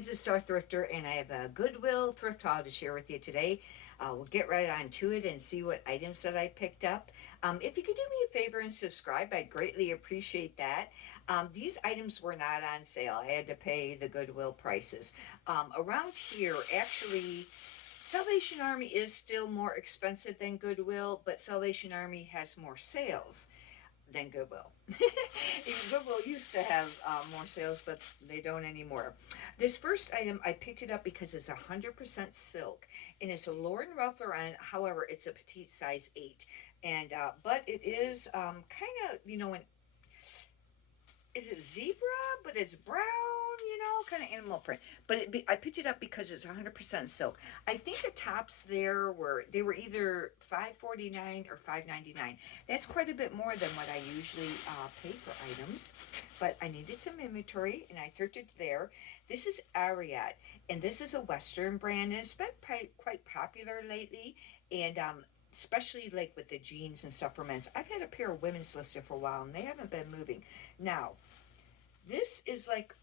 friends, it's Star Thrifter, and I have a Goodwill thrift haul to share with you today. We'll get right on to it and see what items that I picked up. If you could do me a favor and subscribe, I'd greatly appreciate that. These items were not on sale. I had to pay the Goodwill prices. Around here, actually, Salvation Army is still more expensive than Goodwill, but Salvation Army has more sales than Goodwill. Goodwill used to have more sales, but they don't anymore. This first item, I picked it up because it's 100% silk, and it's a Lauren Ralph Lauren. However, it's a petite size 8, and but it is kind of, an, is it zebra? But it's brown, kind of animal print. But I picked it up because it's 100% silk. I think the tops they were either $5.49 or $5.99. That's quite a bit more than what I usually pay for items. But I needed some inventory, and I thrifted there. This is Ariat, and this is a Western brand, and it's been quite popular lately. And especially like with the jeans and stuff for men's. I've had a pair of women's listed for a while, and they haven't been moving. Now, this is like,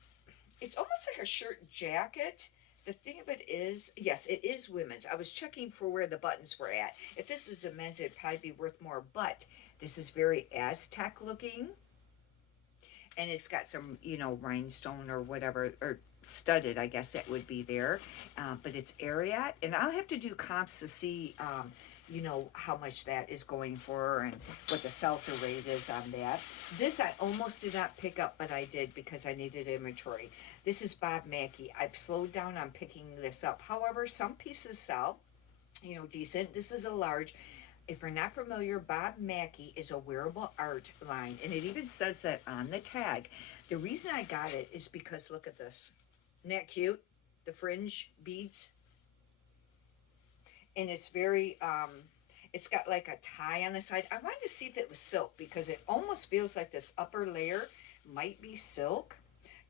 it's almost like a shirt jacket. The thing of it is, yes, it is women's. I was checking for where the buttons were at. If this was a men's, it'd probably be worth more, but this is very Aztec looking. And it's got some, rhinestone or whatever, or studded, I guess that would be there. But it's Ariat, and I'll have to do comps to see, how much that is going for and what the sell-through rate is on that. This I almost did not pick up, but I did because I needed inventory. This is Bob Mackie. I've slowed down on picking this up. However, some pieces sell, decent. This is a large. If you're not familiar, Bob Mackie is a wearable art line, and it even says that on the tag. The reason I got it is because look at this. Isn't that cute? The fringe beads. And it's very, it's got like a tie on the side. I wanted to see if it was silk because it almost feels like this upper layer might be silk.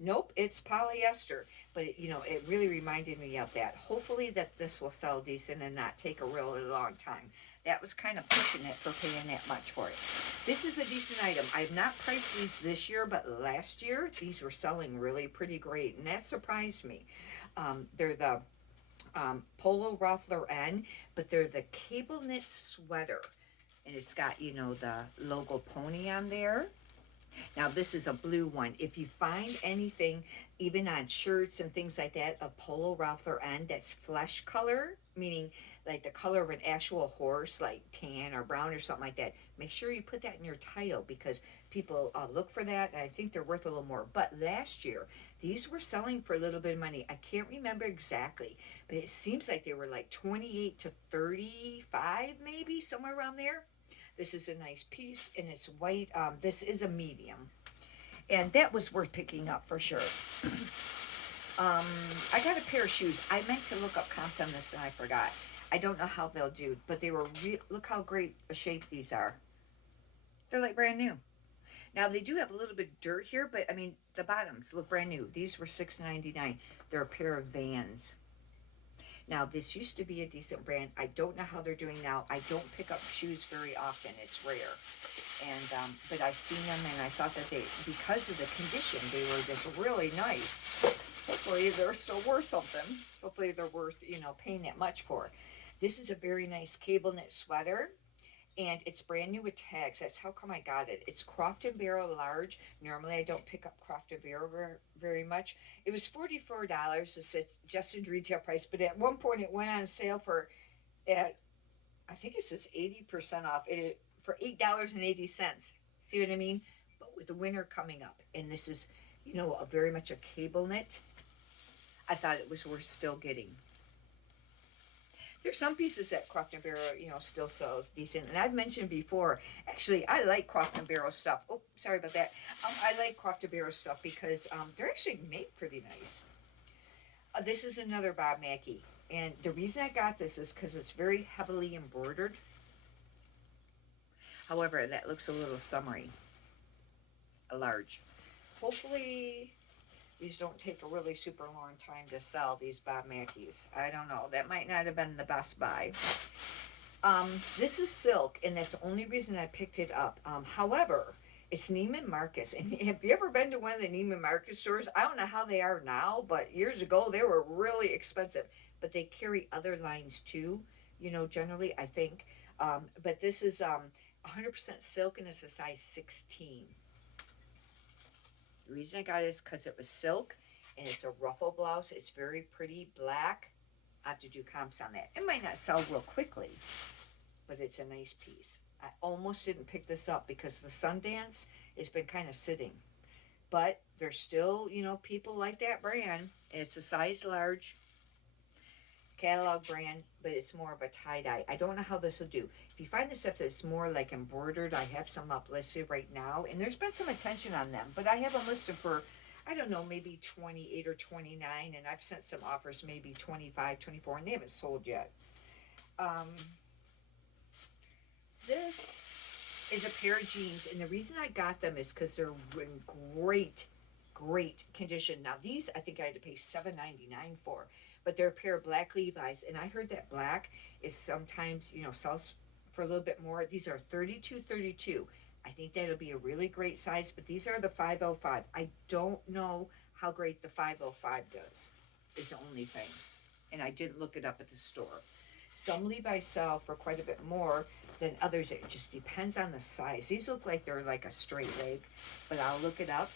Nope, it's polyester, but it really reminded me of that. Hopefully that this will sell decent and not take a really long time. That was kind of pushing it for paying that much for it. This is a decent item. I have not priced these this year, but last year these were selling really pretty great, and that surprised me. They're the Polo Ralph Lauren, but they're the cable knit sweater, and it's got the logo pony on there. Now this is a blue one. If you find anything, even on shirts and things like that, a Polo Ralph Lauren that's flesh color, meaning like the color of an actual horse, like tan or brown or something like that, make sure you put that in your title because people look for that, and I think they're worth a little more. But last year, these were selling for a little bit of money. I can't remember exactly, but it seems like they were like 28 to 35, maybe, somewhere around there. This is a nice piece, and it's white. This is a medium, and that was worth picking up for sure. I got a pair of shoes. I meant to look up comps on this, and I forgot. I don't know how they'll do, but they were look how great a shape these are. They're like brand new. Now, they do have a little bit of dirt here, but, the bottoms look brand new. These were $6.99. They're a pair of Vans. Now, this used to be a decent brand. I don't know how they're doing now. I don't pick up shoes very often. It's rare. And but I seen them, and I thought that because of the condition, they were just really nice. Hopefully, they're still worth something. Hopefully, they're worth, paying that much for. This is a very nice cable knit sweater. And it's brand new with tags. That's how come I got it. It's Croft & Barrel large. Normally, I don't pick up Croft & Barrel very much. It was $44, the suggested retail price. But at one point, it went on sale for, I think it says 80% off. For $8.80. See what I mean? But with the winter coming up, and this is, very much a cable knit, I thought it was worth still getting. There's some pieces that Croft & Barrel, still sells decent. And I've mentioned before, actually, I like Croft & Barrel stuff. Oh, sorry about that. I like Croft & Barrel stuff because they're actually made pretty nice. This is another Bob Mackie. And the reason I got this is because it's very heavily embroidered. However, that looks a little summery. A large. Hopefully these don't take a really super long time to sell, these Bob Mackies. I don't know. That might not have been the best buy. This is silk, and that's the only reason I picked it up. However, It's Neiman Marcus. And have you ever been to one of the Neiman Marcus stores? I don't know how they are now, but years ago they were really expensive. But they carry other lines too, generally, I think. But this is 100% silk and it's a size 16. The reason I got it is because it was silk and it's a ruffle blouse. It's very pretty black. I have to do comps on that. It might not sell real quickly, but it's a nice piece. I almost didn't pick this up because the Sundance has been kind of sitting. But there's still, people like that brand. It's a size large catalog brand, but it's more of a tie-dye. I don't know how this will do. If you find the stuff that's more like embroidered, I have some up listed right now, and there's been some attention on them, but I have them listed for, I don't know, maybe 28 or 29, and I've sent some offers maybe 25, 24, and they haven't sold yet. This is a pair of jeans, and the reason I got them is because they're in great condition. Now these I think I had to pay $7.99 for, but they're a pair of black Levi's, and I heard that black is sometimes sells for a little bit more. These are 32. I think that'll be a really great size, but these are the 505. I don't know how great the 505 does, is the only thing, and I didn't look it up at the store. Some Levi's sell for quite a bit more than others. It just depends on the size. These look like they're like a straight leg, but I'll look it up.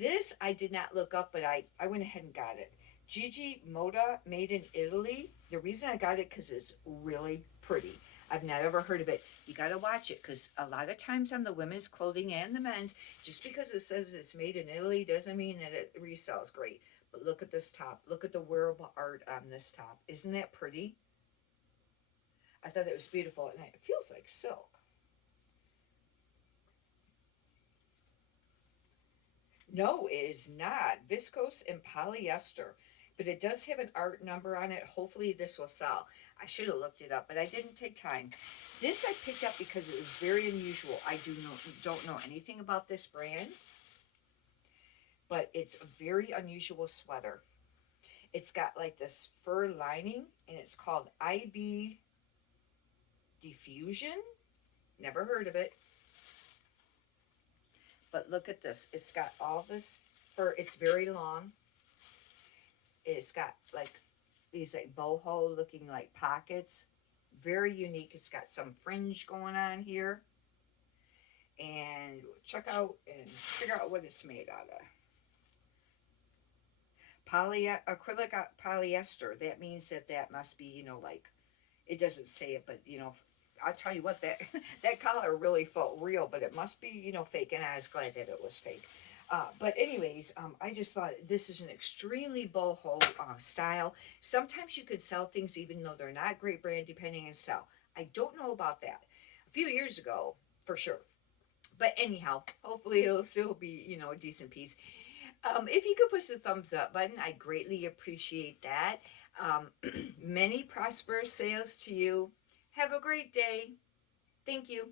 This I did not look up, but I went ahead and got it. Gigi Moda, made in Italy. The reason I got it because it's really pretty. I've not ever heard of it. You got to watch it because a lot of times on the women's clothing and the men's, just because it says it's made in Italy doesn't mean that it resells great. But look at this top. Look at the wearable art on this top. Isn't that pretty? I thought it was beautiful, and it feels like silk. No, it is not. Viscose and polyester. But it does have an art number on it. Hopefully this will sell. I should have looked it up, but I didn't take time. This I picked up because it was very unusual. I don't know anything about this brand, but it's a very unusual sweater. It's got like this fur lining, and it's called IB Diffusion. Never heard of it. But look at this. It's got all this fur. It's very long. It's got like these like boho looking like pockets. Very unique. It's got some fringe going on here. And check out and figure out what it's made out of. Acrylic polyester. That means that must be, like, it doesn't say it, but I'll tell you what, that collar really felt real, but it must be, fake, and I was glad that it was fake. But anyways, I just thought this is an extremely boho style. Sometimes you could sell things even though they're not great brand, depending on style. I don't know about that. A few years ago, for sure. But anyhow, hopefully it'll still be, a decent piece. If you could push the thumbs up button, I greatly appreciate that. Many prosperous sales to you. Have a great day. Thank you.